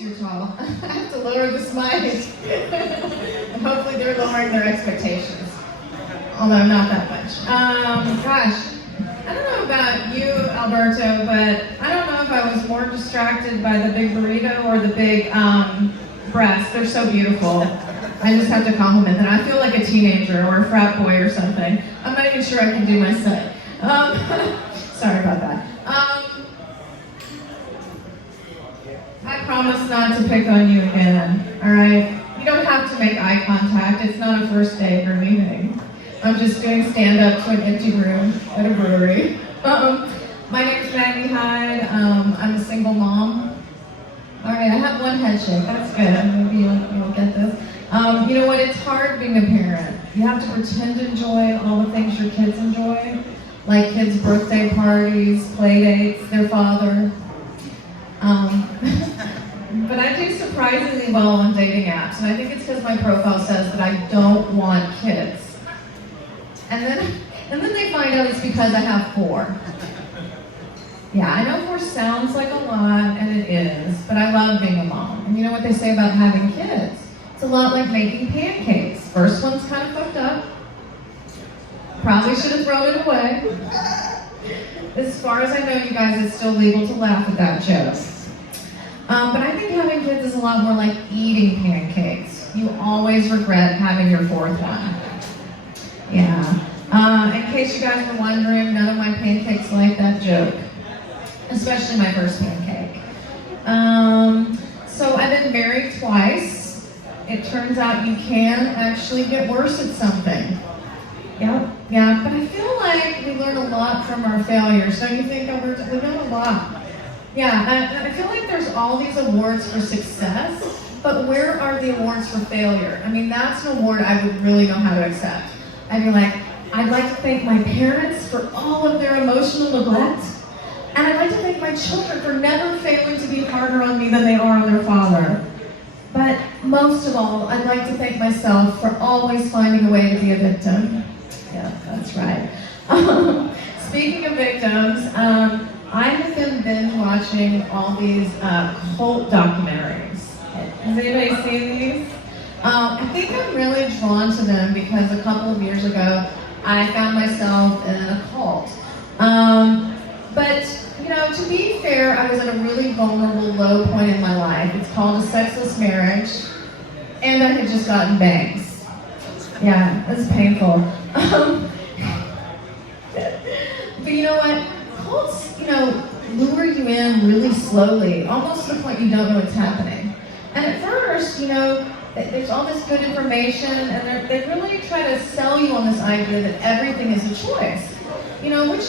too tall. I have to lower this mic. And hopefully they're lowering their expectations. Although not that much. Gosh, I don't know about you, Alberto, but I don't know if I was more distracted by the big burrito or the big breasts. They're so beautiful. I just have to compliment them. I feel like a teenager or a frat boy or something. I'm not even sure I can do my set. Sorry about that. I promise not to pick on you again, all right? You don't have to make eye contact. It's not a first date or anything. I'm just doing stand-up to an empty room at a brewery. My name's Maggie Hyde. I'm a single mom. All right, I have one head shake. That's good. Maybe you'll get this. You know what? It's hard being a parent. You have to pretend to enjoy all the things your kids enjoy, like kids' birthday parties, play dates, their father. But I do surprisingly well on dating apps, and I think it's because my profile says that I don't want kids. And then they find out it's because I have 4. Yeah, I know 4 sounds like a lot, and it is, but I love being a mom. And you know what they say about having kids? It's a lot like making pancakes. First one's kind of fucked up. Probably should have thrown it away. As far as I know, you guys, it's still legal to laugh at that joke. But I think having kids is a lot more like eating pancakes. You always regret having your 4th one. Yeah. In case you guys were wondering, none of my pancakes like that joke. Especially my first pancake. So I've been married twice. It turns out you can actually get worse at something. Yep. Yeah, but I feel like we learn a lot from our failures. Don't you think, Alberto? We learn a lot. Yeah, I feel like there's all these awards for success, but where are the awards for failure? I mean, that's an award I would really know how to accept. I'd be like, I'd like to thank my parents for all of their emotional neglect, and I'd like to thank my children for never failing to be harder on me than they are on their father. But most of all, I'd like to thank myself for always finding a way to be a victim. Yeah, that's right. Speaking of victims, I have been binge watching all these cult documentaries. Has anybody seen these? I think I'm really drawn to them because a couple of years ago, I found myself in a cult. But, you know, to be fair, I was at a really vulnerable, low point in my life. It's called a sexless marriage, and I had just gotten bangs. Yeah, it's painful. But you know what? Cults, you know, lure you in really slowly, almost to the point you don't know what's happening. And at first, you know, there's all this good information, and they really try to sell you on this idea that everything is a choice. You know, which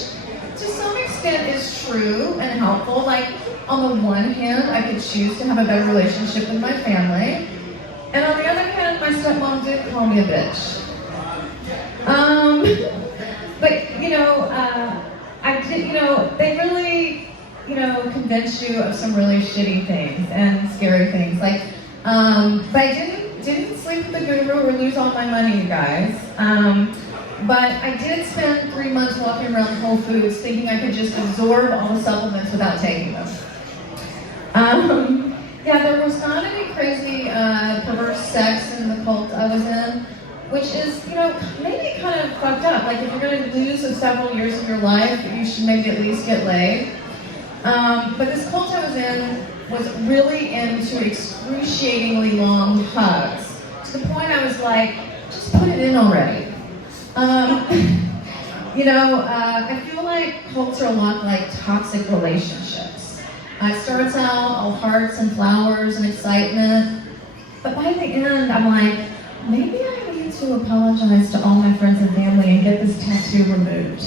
to some extent is true and helpful. Like, on the one hand, I could choose to have a better relationship with my family, and on the other hand, my stepmom did call me a bitch. But, you know, they really, you know, convince you of some really shitty things and scary things. Like, but I didn't sleep with the guru or lose all my money, you guys. But I did spend 3 months walking around Whole Foods thinking I could just absorb all the supplements without taking them. Yeah, there was not any crazy perverse sex in the cult I was in, which is, you know, maybe kind of fucked up. Like, if you're going to lose several years of your life, you should maybe at least get laid. But this cult I was in was really into excruciatingly long hugs, to the point I was like, just put it in already. You know, I feel like cults are a lot like toxic relationships. It starts out all hearts and flowers and excitement, but by the end, I'm like, maybe I need to apologize to all my friends and family and get this tattoo removed.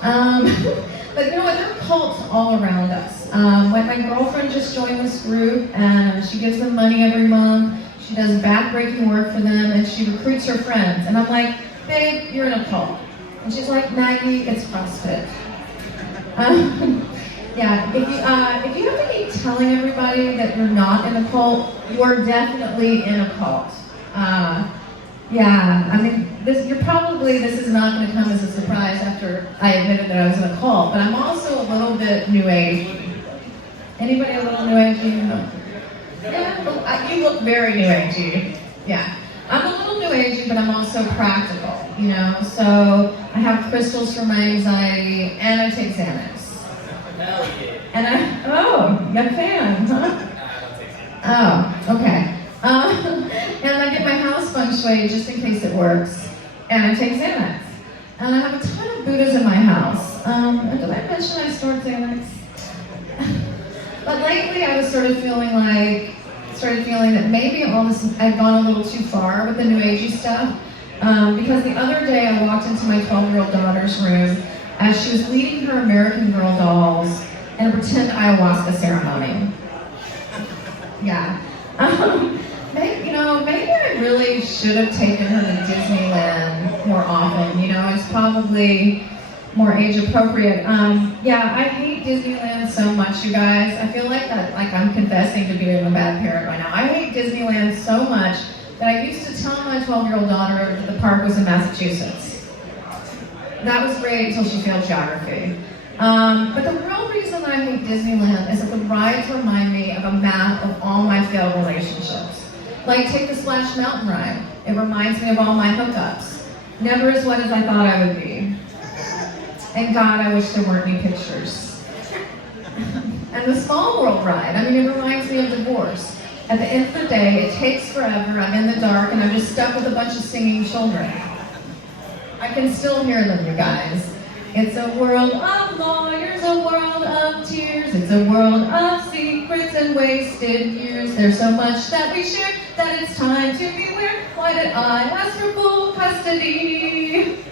But you know what, there are cults all around us. Like, my girlfriend just joined this group, and she gives them money every month. She does backbreaking work for them, and she recruits her friends. And I'm like, babe, you're in a cult. And she's like, Maggie, it's CrossFit. Yeah, if you have to keep telling everybody that you're not in a cult, you are definitely in a cult. Yeah, I mean, this is not going to come as a surprise after I admitted that I was in a cult, but I'm also a little bit New Age. Anybody a little New Age? Yeah, well, you look very new agey. Yeah. I'm a little new agey, but I'm also practical, you know? So I have crystals for my anxiety, and I take Xanax. Hell yeah. Oh, you're a fan, huh? Oh, okay. And I get my house feng shui just in case it works, and I take Xanax. And I have a ton of Buddhas in my house. Did I mention I stored Xanax? But lately I was started feeling that maybe all this, I'd gone a little too far with the new agey stuff. Because the other day I walked into my 12-year-old daughter's room as she was leading her American Girl dolls in a pretend ayahuasca ceremony. Yeah. Maybe I really should have taken her to Disneyland more often. You know, it's probably more age appropriate. Yeah, I hate Disneyland so much, you guys. I feel like I'm confessing to being a bad parent right now. I hate Disneyland so much that I used to tell my 12-year-old daughter that the park was in Massachusetts. That was great until she failed geography. But the real reason I hate Disneyland is that the rides remind me of a map of all my failed relationships. Like, take the Splash Mountain ride. It reminds me of all my hookups. Never as wet as I thought I would be. And God, I wish there weren't any pictures. And the Small World ride, it reminds me of divorce. At the end of the day, it takes forever, I'm in the dark, and I'm just stuck with a bunch of singing children. I can still hear them, you guys. It's a world of lawyers, a world of tears. It's a world of secrets and wasted years. There's so much that we share that it's time to beware. Why did I ask for full custody?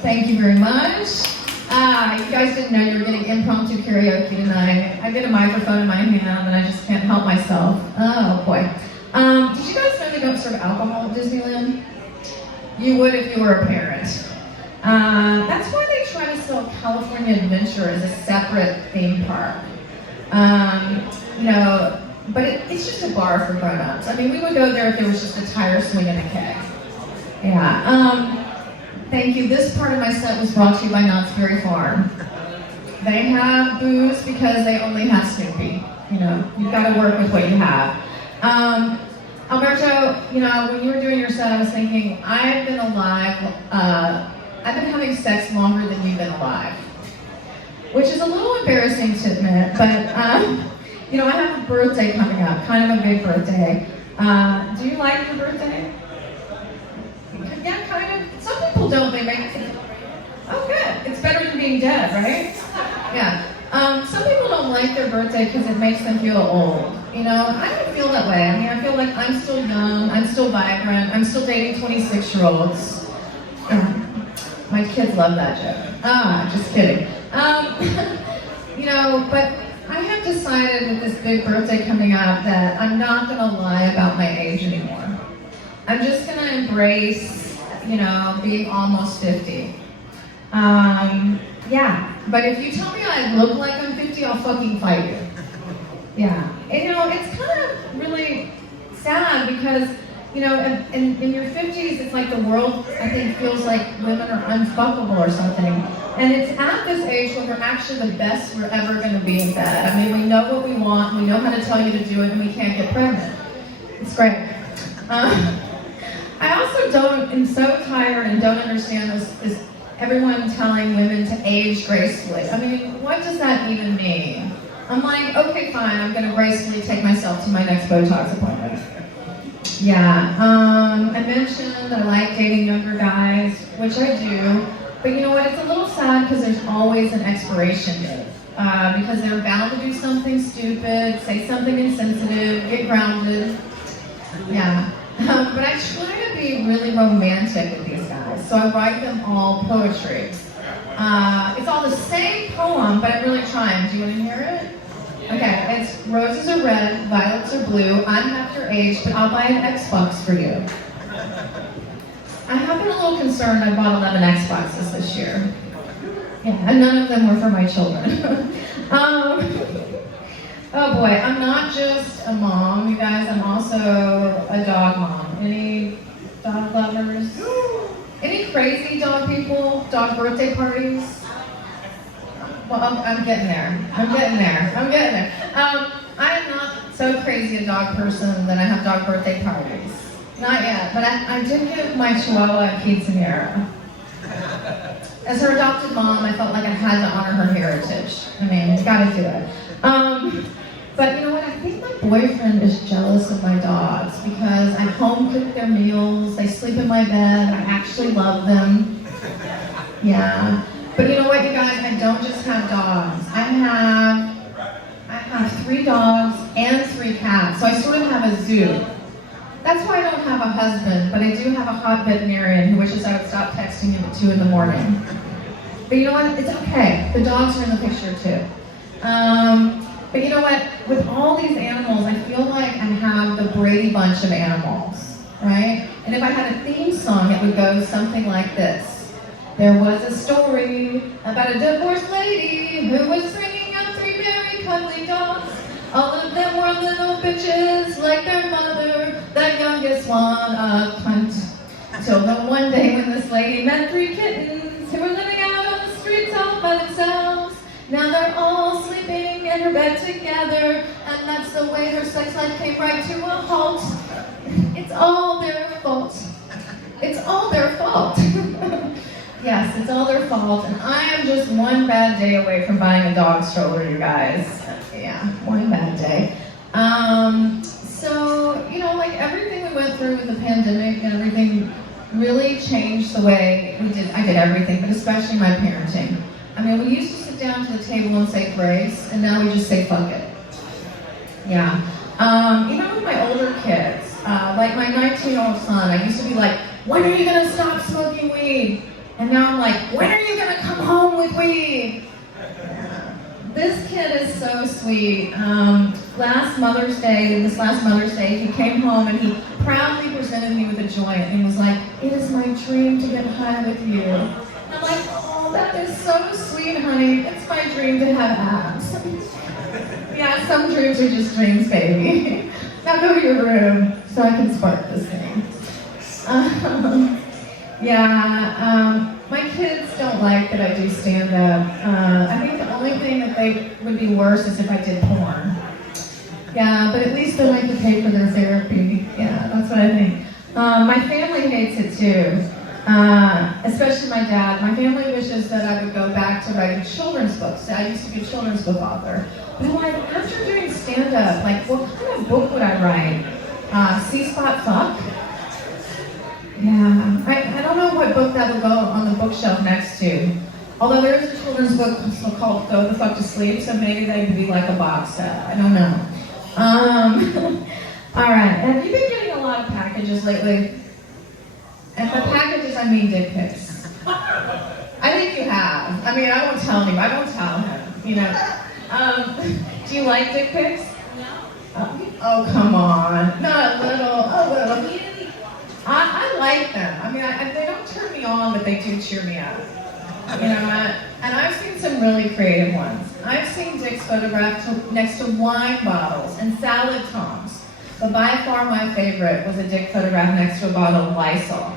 Thank you very much. You guys didn't know you were getting impromptu karaoke tonight. I get a microphone in my hand and I just can't help myself. Oh boy. Did you guys know they don't serve alcohol at Disneyland? You would if you were a parent. That's why they try to sell California Adventure as a separate theme park. But it's just a bar for grown-ups. We would go there if there was just a tire swing and a keg. Yeah. Thank you. This part of my set was brought to you by Knott's Berry Farm. They have booze because they only have Snoopy. You've got to work with what you have. Alberto, when you were doing your set, I was thinking, I've been alive, I've been having sex longer than you've been alive. Which is a little embarrassing to admit, but, I have a birthday coming up, kind of a big birthday. Do you like your birthday? Yeah, kind of. Some people don't. They make it. Oh, good. It's better than being dead, right? Yeah. Some people don't like their birthday because it makes them feel old. I don't feel that way. I feel like I'm still young. I'm still vibrant. I'm still dating 26-year-olds. My kids love that joke. Just kidding. But I have decided with this big birthday coming up that I'm not going to lie about my age anymore. I'm just going to embrace being almost 50. Yeah, but if you tell me I look like I'm 50, I'll fucking fight you. Yeah, and it's kind of really sad because, in your 50s, it's like the world, I think, feels like women are unfuckable or something. And it's at this age when we're actually the best we're ever going to be in bed. We know what we want, we know how to tell you to do it, and we can't get pregnant. It's great. I also am so tired and don't understand this everyone telling women to age gracefully. What does that even mean? I'm like, okay, fine, I'm gonna gracefully take myself to my next Botox appointment. Yeah, I mentioned I like dating younger guys, which I do, but you know what, it's a little sad because there's always an expiration date. Because they're bound to do something stupid, say something insensitive, get grounded. Yeah. But I try to be really romantic with these guys, so I write them all poetry. It's all the same poem, but I'm really trying. Do you want to hear it? Okay, it's roses are red, violets are blue, I'm half your age, but I'll buy an Xbox for you. I have been a little concerned. I bought 11 Xboxes this year. Yeah, and none of them were for my children. Oh boy, I'm not just a mom, you guys, I'm also a dog mom. Any dog lovers? Any crazy dog people? Dog birthday parties? Well, I'm getting there. I am not so so crazy a dog person that I have dog birthday parties. Not yet, but I did give my Chihuahua a quinceañera. As her adopted mom, I felt like I had to honor her heritage. I mean, you gotta do it. But you know what? I think my boyfriend is jealous of my dogs because I home cook their meals, they sleep in my bed, I actually love them. Yeah. But you know what, you guys? I don't just have dogs. I have 3 dogs and 3 cats, so I sort of have a zoo. That's why I don't have a husband, but I do have a hot veterinarian who wishes I would stop texting him at 2 in the morning. But you know what? It's okay. The dogs are in the picture too. But you know what? With all these animals, I feel like I have the Brady Bunch of animals, right? And if I had a theme song, it would go something like this. There was a story about a divorced lady who was bringing up 3 very cuddly dogs. All of them were little bitches like their mother, the youngest one a cunt. Till the one day when this lady met 3 kittens who were living out on the streets all by themselves. Now they're all sleeping in her bed together, and that's the way her sex life came right to a halt. It's all their fault. It's all their fault. Yes, it's all their fault, and I am just one bad day away from buying a dog stroller, you guys. Yeah, one bad day. So, you know, like everything we went through with the pandemic and everything really changed the way I did everything, but especially my parenting. I mean, we used to sit down to the table and say grace, and now we just say fuck it. Yeah. Even with my older kids, like my 19-year-old son, I used to be like, when are you gonna stop smoking weed? And now I'm like, when are you gonna come home with weed? This kid is so sweet. This last Mother's Day, he came home and he proudly presented me with a joint and was like, it is my dream to get high with you. And I'm like, oh, that is so sweet, honey. It's my dream to have abs. Yeah, some dreams are just dreams, baby. Now go to your room so I can spark this thing. My kids don't like that I do stand-up. I think the only thing that they would be worse is if I did porn. Yeah, but at least then I could pay for their therapy. Yeah, that's what I think. My family hates it too, especially my dad. My family wishes that I would go back to writing children's books. I used to be a children's book author. But I'm like, after doing stand-up, like, what kind of book would I write? C-Spot Fuck? Yeah, I don't know what book that would go on the bookshelf next to. Although there is a children's book called Go the Fuck to Sleep, so maybe they could be like a box set. I don't know. All right, have you been getting a lot of packages lately? And by packages, I mean dick pics. I think you have. I mean, I won't tell him. I don't tell him, you know. Do you like dick pics? No. Oh, come on. Not a little. I like them. I mean, they don't turn me on, but they do cheer me up. You know what? And I've seen some really creative ones. I've seen dicks photographed next to wine bottles and salad tongs. But by far my favorite was a dick photographed next to a bottle of Lysol.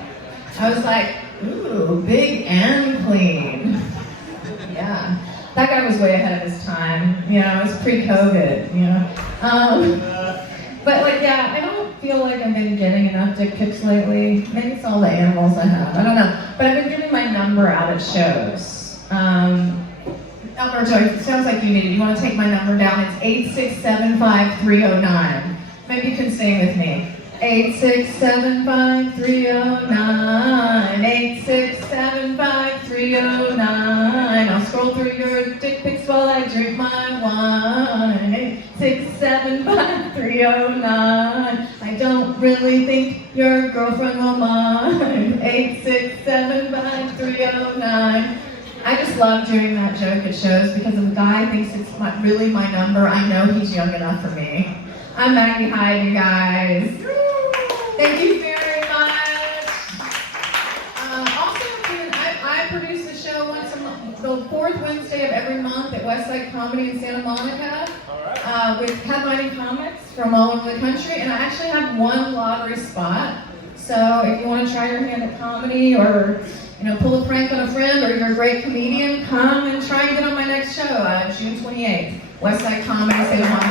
I was like, ooh, big and clean. Yeah. That guy was way ahead of his time. You know, it was pre-COVID, you know. But like, yeah, I don't feel like I've been getting enough dick pics lately. Maybe it's all the animals I have. I don't know. But I've been giving my number out at shows. Alberto, it sounds like you need it. You want to take my number down? It's 8675309. Maybe you can sing with me. 8675309. 8675309. I'll scroll through your dick pics while I drink my wine. 8675309. I don't really think your girlfriend will mind. 8675309. I just love doing that joke at shows because if a guy thinks it's really my number, I know he's young enough for me. I'm Maggie Hyde, you guys. Thank you very much. Also, I produce the show once a month, the fourth Wednesday of every month at Westside Comedy in Santa Monica, with headlining comics from all over the country, and I actually have one lottery spot. So if you want to try your hand at comedy, or pull a prank on a friend, or you're a great comedian, come and try and get on my next show, June 28th, Westside Comedy, Santa Monica.